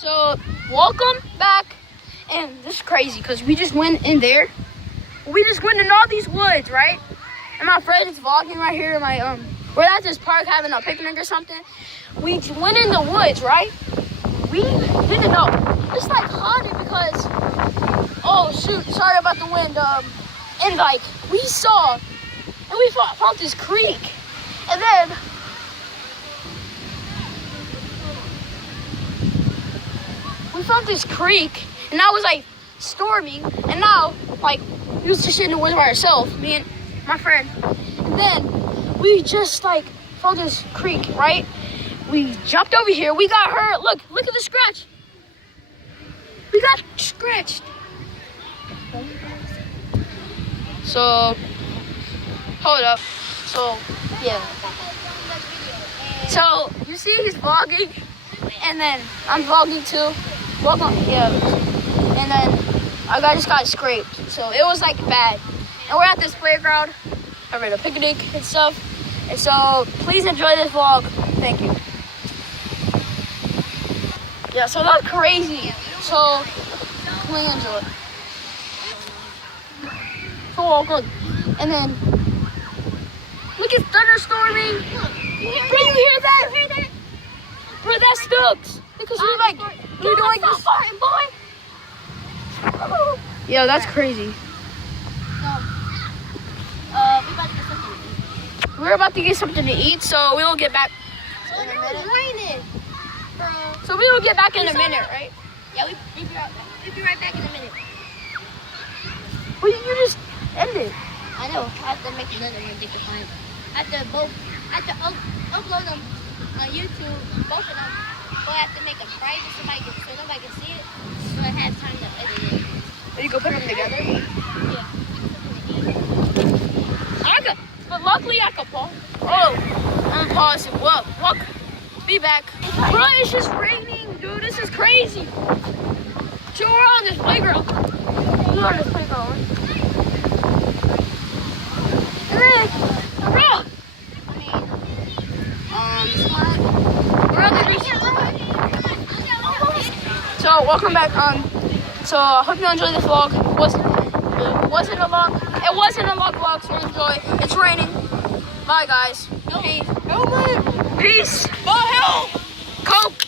So, welcome back. And this is crazy because we just went in there. We just went in all these woods, right? And my friend is vlogging right here. We're at this park having a picnic or something. We went in the woods, right? We didn't know. It's like haunted because, oh shoot, sorry about the wind. And like we saw, and we found this creek, and then we found this creek, and now it was like storming, and now like we was just in the woods by ourselves, me and my friend, and then we just like found this creek, right? We jumped over here. We got hurt. Look at the scratch. We got scratched. So, hold up. So, yeah. So, you see he's vlogging, and then I'm vlogging too. Welcome, yeah. And then I just got scraped. So, it was like bad. And we're at this playground, having a picnic and stuff. And so, please enjoy this vlog. Thank you. Yeah, so that's crazy. So, please enjoy it. So all good. And then, look, it's thunderstorming. Bro, you hear that? Bro, that sucks. Because we're doing this. Yeah, that's crazy. We're about to get something to eat, so we'll get back in a minute. So we will get back in a minute, right? Yeah, we'll be right back in a minute. Well, you just ended. I know. I have to make another one. They can find. I have to upload them on YouTube, both of them. But I have to make a private so nobody can see it. So I have time to edit it. Are you go put them together? Yeah. But luckily I could pause. Oh, I'm pausing. What? Be back. Bro, it's just raining, dude. This is crazy. So we're on this playground. We're on this playground. Hey, bro. We're on the beach. So welcome back. So I hope you enjoyed this vlog. It wasn't a long vlog, so enjoy. It's raining. Bye, guys. Peace. Peace. Bye, help. Coke.